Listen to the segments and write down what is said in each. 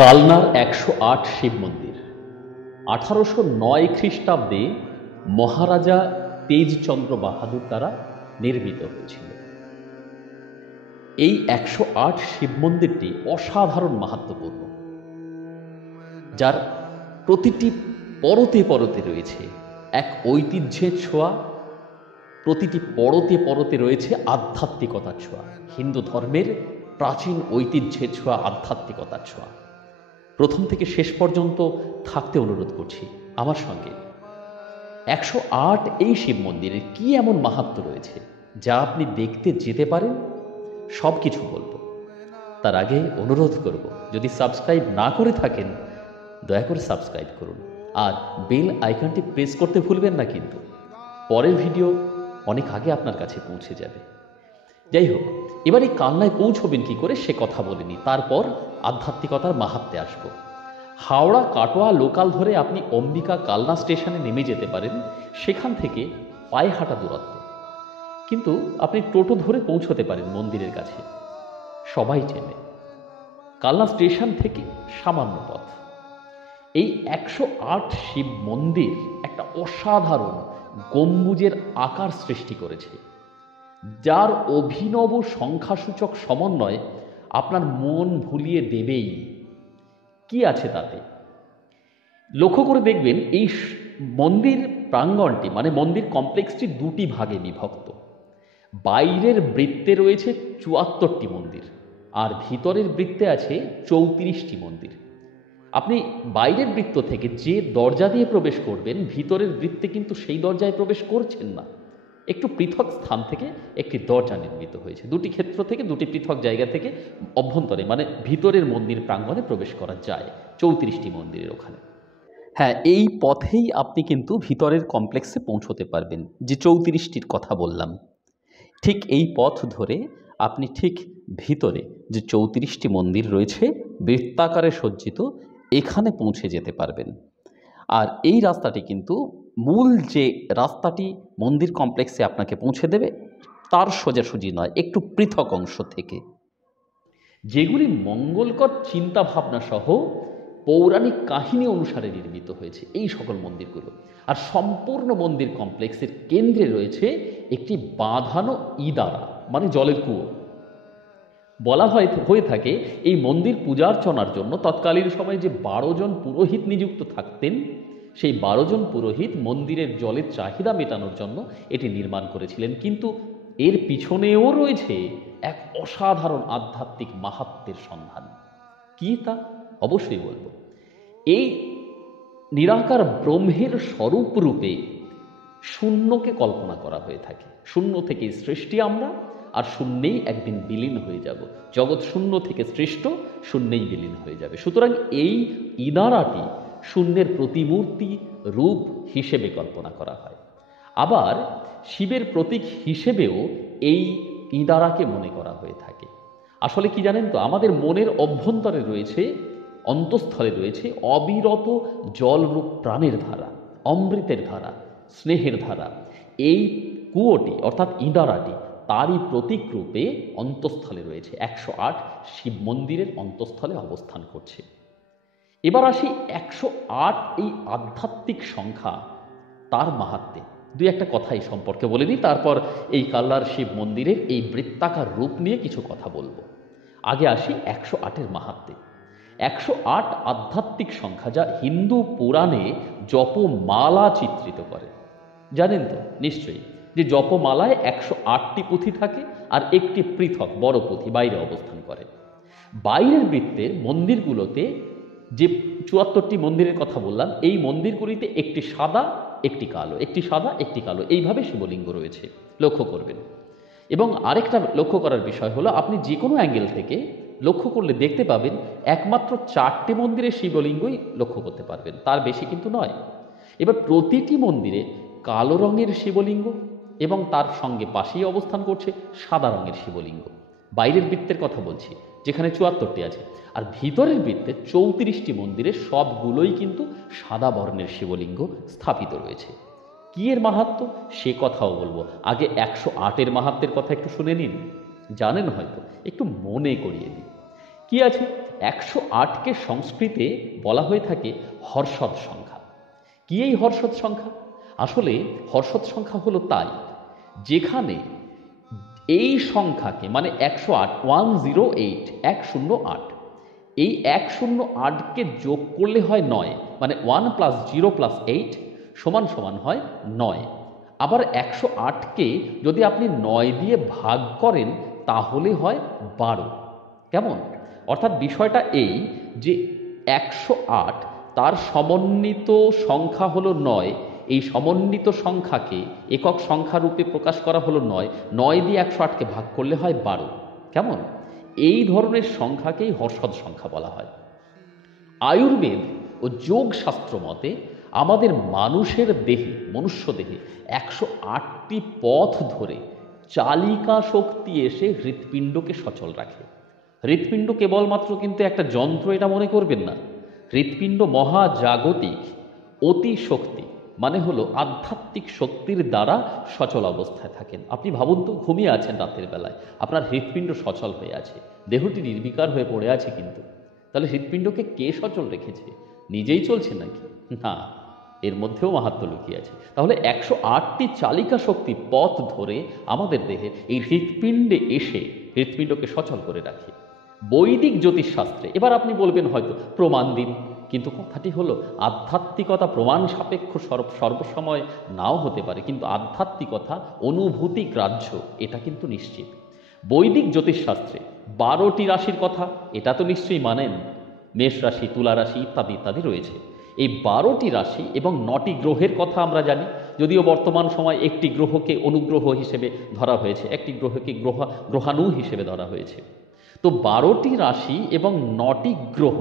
কালনার ১০৮ শিব মন্দির ১৮০৯ খ্রিস্টাব্দে মহারাজা তেজচন্দ্র বাহাদুর দ্বারা নির্মিত হয়েছিল। এই ১০৮ শিব মন্দিরটি অসাধারণ মাহাত্ম্যপূর্ণ, যার প্রতিটি পরতে পরতে রয়েছে এক ঐতিহ্যের ছোঁয়া, প্রতিটি পরতে পরতে রয়েছে আধ্যাত্মিকতার ছোঁয়া, হিন্দু ধর্মের প্রাচীন ঐতিহ্যের ছোঁয়া, আধ্যাত্মিকতার ছোঁয়া। প্রথম থেকে শেষ পর্যন্ত থাকতে অনুরোধ করছি আমার সঙ্গে। ১০৮ এই শিব মন্দিরের কি এমন মাহাত্ম্য রয়েছে যা আপনি দেখতে যেতে পারেন, সব কিছু বলবো। তার আগে অনুরোধ করব, যদি সাবস্ক্রাইব না করে থাকেন দয়া করে সাবস্ক্রাইব করুন, আর বেল আইকনটি প্রেস করতে ভুলবেন না, কিন্তু পরের ভিডিও অনেক আগে আপনার কাছে পৌঁছে যাবে। যাই হোক, এবার এই কালনায় পৌঁছবেন কি করে সে কথা বলিনি, তারপর আধ্যাত্মিকতার মাহাত্ম্যে আসব। হাওড়া কাটোয়া লোকাল ধরে আপনি অম্বিকা কালনা স্টেশনে নেমে যেতে পারেন, সেখান থেকে পায়ে হাঁটা দূরত্ব, কিন্তু আপনি টোটো ধরে পৌঁছতে পারেন মন্দিরের কাছে। সবাই চেনে কালনা স্টেশন থেকে সামান্য পথ। এই ১০৮ শিব মন্দির একটা অসাধারণ গম্বুজের আকার সৃষ্টি করেছে, যার অভিনব সংখ্যাসূচক সমন্বয় আপনার মন ভুলিয়ে দেবেই। কি আছে তাতে? লক্ষ্য করে দেখবেন এই মন্দির প্রাঙ্গণটি, মানে মন্দির কমপ্লেক্সটি দুটি ভাগে বিভক্ত। বাইরের বৃত্তে রয়েছে ৭৪টি মন্দির, আর ভিতরের বৃত্তে আছে ৩৪টি মন্দির। আপনি বাইরের বৃত্ত থেকে যে দরজা দিয়ে প্রবেশ করবেন, ভিতরের বৃত্তে কিন্তু সেই দরজায় প্রবেশ করছেন না। একটু পৃথক স্থান থেকে একটি দরজা নির্মিত হয়েছে, দুটি ক্ষেত্র থেকে, দুটি পৃথক জায়গা থেকে অভ্যন্তরে, মানে ভিতরের মন্দির প্রাঙ্গণে প্রবেশ করা যায় ৩৪টি মন্দিরের ওখানে। হ্যাঁ, এই পথেই আপনি কিন্তু ভিতরের কমপ্লেক্সে পৌঁছতে পারবেন, যে ৩৪টির কথা বললাম। ঠিক এই পথ ধরে আপনি ঠিক ভিতরে যে ৩৪টি মন্দির রয়েছে বৃত্তাকারে সজ্জিত, এখানে পৌঁছে যেতে পারবেন। আর এই রাস্তাটি কিন্তু মূল যে রাস্তাটি মন্দির কমপ্লেক্সে আপনাকে পৌঁছে দেবে তার সোজাসুজি নয়, একটু পৃথক অংশ থেকে, যেগুলি মঙ্গলকর চিন্তা ভাবনা সহ পৌরাণিক কাহিনী অনুসারে নির্মিত হয়েছে এই সকল মন্দিরগুলো। আর সম্পূর্ণ মন্দির কমপ্লেক্সের কেন্দ্রে রয়েছে একটি বাঁধানো ইদারা, মানে জলের কুয়ো। বলা হয়ে থাকে এই মন্দির পূজার্চনার জন্য তৎকালীন সময়ে যে ১২ জন পুরোহিত নিযুক্ত থাকতেন, সেই ১২ জন পুরোহিত মন্দিরের জলের চাহিদা মেটানোর জন্য এটি নির্মাণ করেছিলেন। কিন্তু এর পিছনেও রয়েছে এক অসাধারণ আধ্যাত্মিক মাহাত্ম্যের সন্ধান। কি তা অবশ্যই বলবো। এই নিরাকার ব্রহ্মের স্বরূপ রূপে শূন্যকে কল্পনা করা হয়ে থাকে। শূন্য থেকে সৃষ্টি আমরা, আর শূন্যেই একদিন বিলীন হয়ে যাব। জগৎ শূন্য থেকে সৃষ্ট, শূন্যেই বিলীন হয়ে যাবে। সুতরাং এই ইদারাটি শূন্যের প্রতিমূর্তি রূপ হিসেবে কল্পনা করা হয়। আবার শিবের প্রতীক হিসেবেও এই ইদারাকে মনে করা হয়ে থাকে। আসলে কি জানেন তো, আমাদের মনের অভ্যন্তরে রয়েছে, অন্তঃস্থলে রয়েছে অবিরত জলরূপ প্রাণের ধারা, অমৃতের ধারা, স্নেহের ধারা। এই কুয়োটি অর্থাৎ ইদারাটি তারই প্রতীক রূপে অন্তঃস্থলে রয়েছে, ১০৮ শিব মন্দিরের অন্তঃস্থলে অবস্থান করছে। এবার আসি ১০৮ এই আধ্যাত্মিক সংখ্যা, তার মাহাত্ম্যে দুই একটা কথা এই সম্পর্কে বলে দিই, তারপর এই কালনার শিব মন্দিরের এই বৃত্তাকার রূপ নিয়ে কিছু কথা বলবো। আগে আসি ১০৮-এর মাহাত্ম্যে। ১০৮ আধ্যাত্মিক সংখ্যা, যা হিন্দু পুরাণে জপমালা চিত্রিত করে। জানেন তো নিশ্চয়ই যে জপমালায় ১০৮টি পুঁথি থাকে, আর একটি পৃথক বড় পুঁথি বাইরে অবস্থান করে। বাইরের বৃত্তের মন্দিরগুলোতে যে ৭৪টি মন্দিরের কথা বললাম, এই মন্দিরগুলিতে একটি সাদা একটি কালো, একটি সাদা একটি কালো, এইভাবে শিবলিঙ্গ রয়েছে, লক্ষ্য করবেন। এবং আরেকটা লক্ষ্য করার বিষয় হলো, আপনি যে কোনো অ্যাঙ্গেল থেকে লক্ষ্য করলে দেখতে পাবেন একমাত্র 4টে মন্দিরের শিবলিঙ্গই লক্ষ্য করতে পারবেন, তার বেশি কিন্তু নয়। এবার প্রতিটি মন্দিরে কালো রঙের শিবলিঙ্গ এবং তার সঙ্গে পাশেই অবস্থান করছে সাদা রঙের শিবলিঙ্গ। বাইরের বৃত্তের কথা বলছি, যেখানে ৭৪টি আছে। আর ভিতরের বৃত্তে ৩৪টি মন্দিরে সবগুলোই কিন্তু সাদা বর্ণের শিবলিঙ্গ স্থাপিত রয়েছে। কি এর মাহাত্ম্য সে কথাও বলবো। আগে ১০৮-এর মাহাত্ম্যের কথা একটু শুনে নিন, জানেন হয়তো, একটু মনে করিয়ে দিই। কি আছে 108কে সংস্কৃতে বলা হয়ে থাকে হর্ষদ সংখ্যা। কি এই হর্ষদ সংখ্যা? আসলে হর্ষদ সংখ্যা হলো তাই যেখানে এই সংখ্যাকে মানে 108 108 108 এই 108কে যোগ করলে হয় 9, মানে 1 + 0 + 8 সমান সমান হয় 9। আবার 108কে যদি আপনি 9 দিয়ে ভাগ করেন তাহলে হয় 12। কেমন? অর্থাৎ বিষয়টা এই যে 108 তার সমন্বিত সংখ্যা হলো 9, এই সমন্বিত সংখ্যাকে একক সংখ্যা রূপে প্রকাশ করা হলো 9, 9 দিয়ে 108কে ভাগ করলে হয় 12। কেমন? এই ধরনের সংখ্যাকেই হর্ষদ সংখ্যা বলা হয়। আয়ুর্বেদ ও যোগ শাস্ত্র মতে আমাদের মানুষের দেহে, মনুষ্য দেহে 108টি পথ ধরে চালিকা শক্তি এসে হৃৎপিণ্ডকে সচল রাখে। হৃৎপিণ্ড কেবলমাত্র কিন্তু একটা যন্ত্র, এটা মনে করবেন না। হৃৎপিণ্ড মহাজাগতিক অতি শক্তি, মানে হলো আধ্যাত্মিক শক্তির দ্বারা সচল অবস্থায় থাকেন। আপনি ভাবুন তো, ঘুমিয়ে আছেন রাতের বেলায়, আপনার হৃৎপিণ্ড সচল হয়ে আছে, দেহটি নির্বিকার হয়ে পড়ে আছে, কিন্তু তাহলে হৃৎপিণ্ডকে কে সচল রেখেছে? নিজেই চলছে নাকি? না, এর মধ্যেও মাহাত্ম্য লুকিয়ে আছে। তাহলে 108টি চালিকা শক্তি পথ ধরে আমাদের দেহে এই হৃৎপিণ্ডে এসে হৃৎপিণ্ডকে সচল করে রাখে। বৈদিক জ্যোতিষশাস্ত্রে, এবার আপনি বলবেন হয়তো প্রমাণ দিন, কিন্তু কথাটি হলো আধ্যাত্মিকতা প্রমাণ সাপেক্ষ সর্বসময় নাও হতে পারে, কিন্তু আধ্যাত্মিকতা অনুভূতি গ্রাহ্য, এটা কিন্তু নিশ্চিত। বৈদিক জ্যোতিষশাস্ত্রে 12টি রাশির কথা এটা তো নিশ্চয়ই মানেন, মেষ রাশি, তুলা রাশি ইত্যাদি ইত্যাদি রয়েছে। এই 12টি রাশি এবং 9টি গ্রহের কথা আমরা জানি, যদিও বর্তমান সময় একটি গ্রহকে অনুগ্রহ হিসেবে ধরা হয়েছে, একটি গ্রহকে গ্রহাণু হিসেবে ধরা হয়েছে। তো 12টি রাশি এবং 9টি গ্রহ,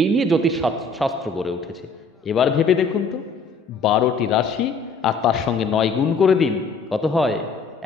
এই নিয়ে জ্যোতিষশাস্ত্র গড়ে উঠেছে। এবার ভেবে দেখুন তো, 12টি রাশি আর তার সঙ্গে 9 গুণ করে দিন, কত হয়?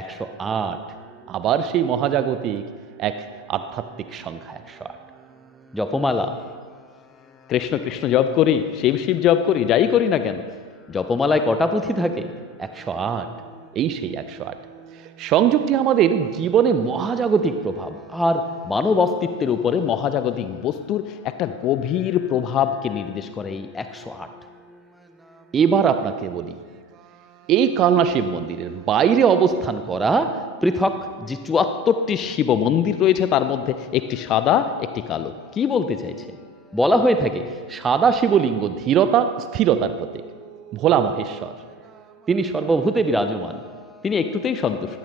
108। আবার সেই মহাজাগতিক এক আধ্যাত্মিক সংখ্যা 108। জপমালা, কৃষ্ণ কৃষ্ণ জপ করি, শিব শিব জপ করি, যাই করি না কেন, জপমালায় কটা পুঁথি থাকে? 108। এই সেই 108। সংযোগটি আমাদের জীবনে মহাজাগতিক প্রভাব আর মানব অস্তিত্বের উপরে মহাজাগতিক বস্তুর একটা গভীর প্রভাবকে নির্দেশ করে এই 108। এবার আপনাকে বলি, এই কালনা শিব মন্দিরের বাইরে অবস্থান করা পৃথক যে 74টি শিব মন্দির রয়েছে তার মধ্যে একটি সাদা, একটি কালো। কি বলতে চাইছে? বলা হয়ে থাকে সাদা শিবলিঙ্গ ধীরতা স্থিরতার প্রতীক, ভোলা মহেশ্বর, তিনি সর্বভূতে বিরাজমান, তিনি একটুতেই সন্তুষ্ট।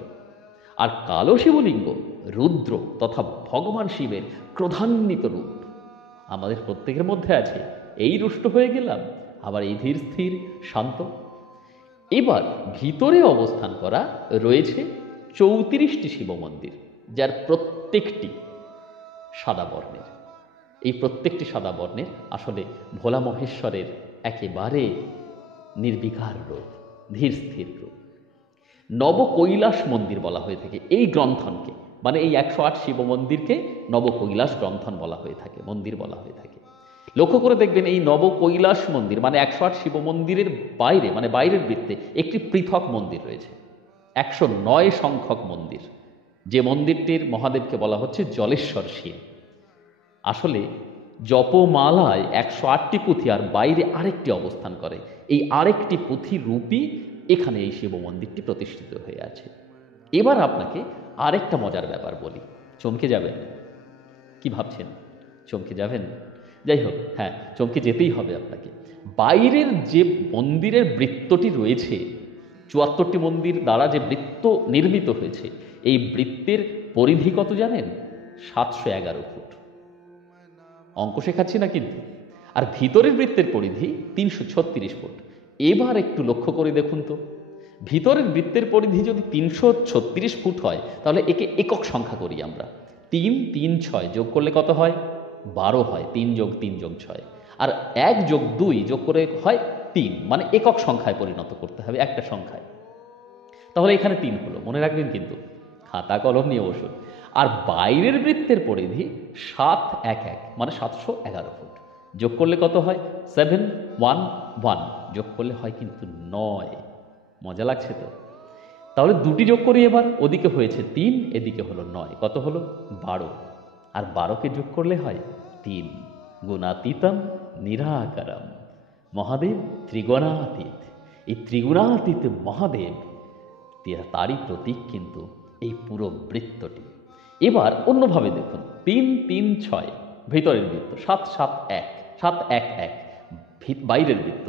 আর কালো শিবলিঙ্গ রুদ্র তথা ভগবান শিবের ক্রোধান্বিত রূপ, আমাদের প্রত্যেকের মধ্যে আছে। এই রুষ্ট হয়ে গেলাম, আবার এই ধীর স্থির শান্ত। এবার ভিতরে অবস্থান করা রয়েছে 34টি শিব মন্দির, যার প্রত্যেকটি সাদা বর্ণের। এই প্রত্যেকটি সাদা বর্ণের আসলে ভোলা মহেশ্বরের একেবারে নির্বিকার রূপ, ধীর স্থির রূপ। নবকৈলাস মন্দির বলা হয়ে থাকে এই গ্রন্থনকে, মানে এই 108 শিব মন্দিরকে নবকৈলাস গ্রন্থন বলা হয়ে থাকে, মন্দির বলা হয়ে থাকে। লক্ষ্য করে দেখবেন এই নবকৈলাস মন্দির মানে 108 শিব মন্দিরের বাইরে, মানে বাইরের বৃত্তে একটি পৃথক মন্দির রয়েছে, 109 সংখ্যক মন্দির, যে মন্দিরটির মহাদেবকে বলা হচ্ছে জলেশ্বর শিব। আসলে জপমালায় 108টি পুঁথি আর বাইরে আরেকটি অবস্থান করে, এই আরেকটি পুঁথি রূপী এখানে এই শিব মন্দিরটি প্রতিষ্ঠিত হয়ে আছে। এবার আপনাকে আরেকটা মজার ব্যাপার বলি, চমকে যাবেন। কি ভাবছেন? চমকে যাবেন? যাই হোক, হ্যাঁ, চমকে যেতেই হবে আপনাকে। বাইরের যে মন্দিরের বৃত্তটি রয়েছে, 74টি মন্দির দ্বারা যে বৃত্ত নির্মিত হয়েছে, এই বৃত্তের পরিধি কত জানেন? 711 ফুট। অঙ্ক শেখাচ্ছি না কিন্তু। আর ভিতরের বৃত্তের পরিধি 336 ফুট। এবার একটু লক্ষ্য করে দেখুন তো, ভিতরের বৃত্তের পরিধি যদি 336 ফুট হয়, তাহলে একে একক সংখ্যা করি আমরা। 3 3 6 যোগ করলে কত হয়? 12 হয়। 3 যোগ 3 যোগ 6, আর 1 যোগ 2 যোগ করে হয় 3, মানে একক সংখ্যায় পরিণত করতে হবে, একটা সংখ্যায়। তাহলে এখানে 3 হলো, মনে রাখবেন কিন্তু, খাতা কলম নিয়ে বসুন। আর বাইরের বৃত্তের পরিধি 711, মানে 711 ফুট। যোগ করলে কত হয়? 711 যোগ করলে হয় কিন্তু 9। মজা লাগছে তো? তাহলে দুটি যোগ করি এবার, ওদিকে হয়েছে 3, এদিকে হলো 9, কত হলো? 12। আর 12কে যোগ করলে হয় তিন, গুণাতীতম নিরাকারম। মহাদেব ত্রিগুণাতীত। এই ত্রিগুণাতীত মহাদেব, তারই প্রতীক কিন্তু এই পুরো বৃত্তটি। এবার অন্যভাবে দেখুন, 3 3 6 ভিতরের বৃত্ত, 7 7 1 7 1 1 বাইরের বৃত্ত,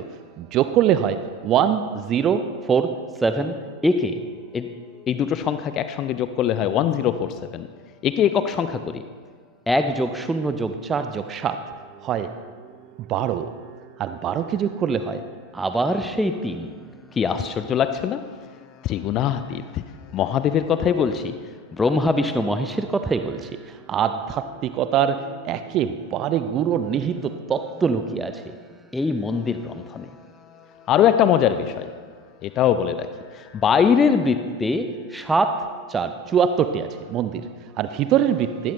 যোগ করলে হয় 1 0 4 7। একে এই দুটো সংখ্যাকে একসঙ্গে যোগ করলে হয় 1047। একে একক সংখ্যা করি, 1 যোগ 0 যোগ 4 যোগ 7 হয় 12, আর 12কে যোগ করলে হয় আবার সেই 3। কি আশ্চর্য লাগছে না? ত্রিগুণাতীত মহাদেবের কথাই বলছি, ব্রহ্মা বিষ্ণু মহেশের কথাই বলছি। আধ্যাত্মিকতার একেবারে গুরু নিহিত তত্ত্ব লুকিয়ে আছে এই মন্দির গ্রন্থনে। আরও একটা মজার বিষয়, এটাও বলে রাখি, বাইরের বৃত্তে 7 4 74টি আছে মন্দির, আর ভিতরের বৃত্তে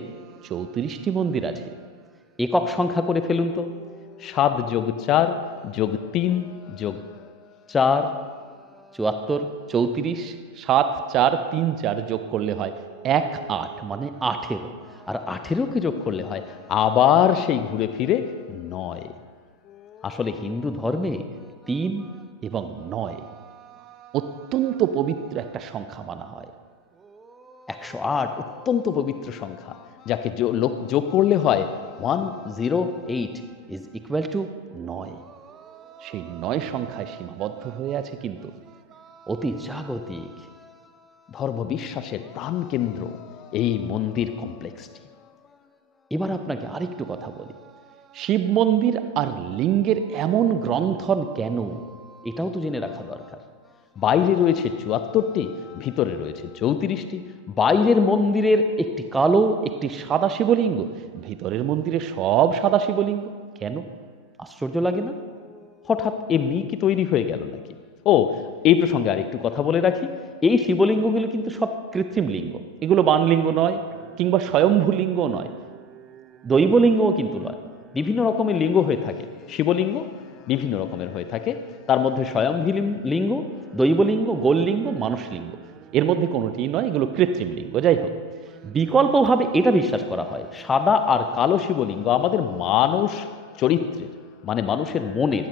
34টি মন্দির আছে। একক সংখ্যা করে ফেলুন তো, 7 যোগ 4 যোগ 3 যোগ 4 74, 34, 7 4 3 4 যোগ করলে হয় 1 8, মানে 18, আর 18কে যোগ করলে হয় আবার সেই ঘুরে ফিরে 9। আসলে হিন্দু ধর্মে 3 এবং 9 অত্যন্ত পবিত্র একটা সংখ্যা মানা হয়। 108 অত্যন্ত পবিত্র সংখ্যা, যাকে যোগ করলে হয় 108 ইজ ইকুয়াল টু 9। সেই 9 সংখ্যায় সীমাবদ্ধ হয়ে আছে কিন্তু অতি জাগতিক ধর্মবিশ্বাসের প্রাণকেন্দ্র এই মন্দির কমপ্লেক্সটি। এবার আপনাকে আরেকটু কথা বলি, শিব মন্দির আর লিঙ্গের এমন গ্রন্থন কেন, এটাও তো জেনে রাখা দরকার। বাইরে রয়েছে 74টি, ভিতরে রয়েছে 34টি। বাইরের মন্দিরের একটি কালো, একটি সাদা শিবলিঙ্গ, ভিতরের মন্দিরে সব সাদা শিবলিঙ্গ। কেন? আশ্চর্য লাগে না? হঠাৎ এমনি কি তৈরি হয়ে গেল নাকি? ও, এই প্রসঙ্গে আরেকটু কথা বলে রাখি, এই শিবলিঙ্গগুলো কিন্তু সব কৃত্রিম লিঙ্গ, এগুলো বানলিঙ্গ নয়, কিংবা স্বয়ম্ভু লিঙ্গও নয়, দৈবলিঙ্গও কিন্তু নয়। বিভিন্ন রকমের লিঙ্গ হয়ে থাকে, শিবলিঙ্গ বিভিন্ন রকমের হয়ে থাকে, তার মধ্যে স্বয়ম্ভু লিঙ্গ, দৈবলিঙ্গ, গোললিঙ্গ, মানুষলিঙ্গ, এর মধ্যে কোনোটিই নয়, এগুলো কৃত্রিম লিঙ্গ। যাই হোক, বিকল্পভাবে এটা বিশ্বাস করা হয় সাদা আর কালো শিবলিঙ্গ আমাদের মানুষ চরিত্রের, মানে মানুষের মনের,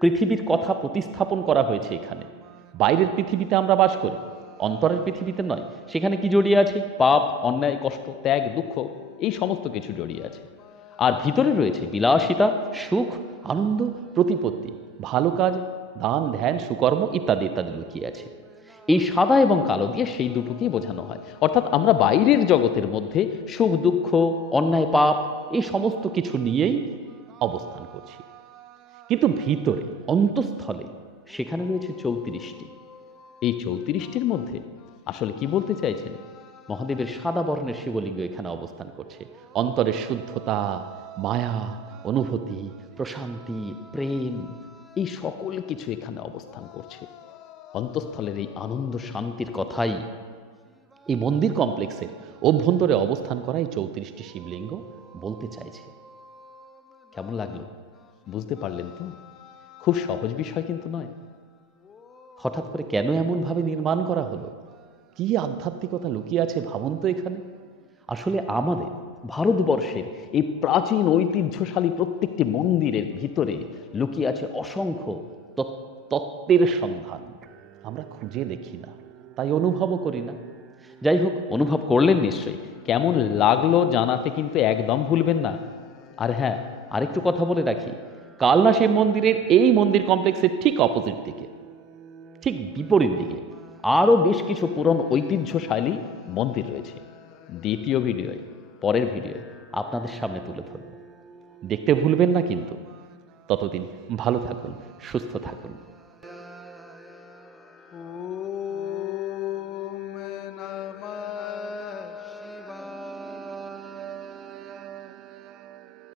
পৃথিবীর কথা প্রতিস্থাপন করা হয়েছে এখানে। বাইরের পৃথিবীতে আমরা বাস করি, অন্তরের পৃথিবীতে নয়। সেখানে কি জড়িয়ে আছে? পাপ, অন্যায়, কষ্ট, ত্যাগ, দুঃখ, এই সমস্ত কিছু জড়িয়ে আছে। আর ভিতরে রয়েছে বিলাসিতা, সুখ, আনন্দ, প্রতিপত্তি, ভালো কাজ, দান, ধ্যান, সুকর্ম ইত্যাদি ইত্যাদি লুকিয়ে আছে। এই সাদা এবং কালো দিয়ে সেই দুটোকেই বোঝানো হয়। অর্থাৎ আমরা বাইরের জগতের মধ্যে সুখ, দুঃখ, অন্যায়, পাপ, এই সমস্ত কিছু নিয়েই অবস্থান করছি, কিন্তু ভিতরে অন্তঃস্থলে সেখানে রয়েছে 34টি। এই 34টির মধ্যে আসলে কি বলতে চাইছেন? মহাদেবের সাদা বর্ণের শিবলিঙ্গ এখানে অবস্থান করছে। অন্তরের শুদ্ধতা, মায়া, অনুভূতি, প্রশান্তি, প্রেম, এই সকল কিছু এখানে অবস্থান করছে। অন্তঃস্থলের এই আনন্দ শান্তির কথাই এই মন্দির কমপ্লেক্সের অভ্যন্তরে অবস্থান করা এই 34টি শিবলিঙ্গ বলতে চাইছে। কেমন লাগলো? বুঝতে পারলেন তো? খুব সহজ বিষয় কিন্তু নয়। হঠাৎ করে কেন এমনভাবে নির্মাণ করা হলো? কি আধ্যাত্মিকতা লুকিয়ে আছে ভাবুন তো এখানে। আসলে আমাদের ভারতবর্ষের এই প্রাচীন ঐতিহ্যশালী প্রত্যেকটি মন্দিরের ভিতরে লুকিয়ে আছে অসংখ্য তত্ত্বের সন্ধান। আমরা খুঁজে দেখি না, তাই অনুভবও করি না। যাই হোক, অনুভব করলেন নিশ্চয়ই। কেমন লাগলো জানাতে কিন্তু একদম ভুলবেন না। আর হ্যাঁ, আরেকটু কথা বলে রাখি, কালনা শিব মন্দিরের এই মন্দির কমপ্লেক্সের ঠিক অপোজিট দিকে, ঠিক বিপরীত দিকে আরও বেশ কিছু পুরনো ঐতিহ্যশালী মন্দির রয়েছে। দ্বিতীয় ভিডিওয়, পরের ভিডিওয় আপনাদের সামনে তুলে ধরব। দেখতে ভুলবেন না কিন্তু। ততদিন ভালো থাকুন, সুস্থ থাকুন।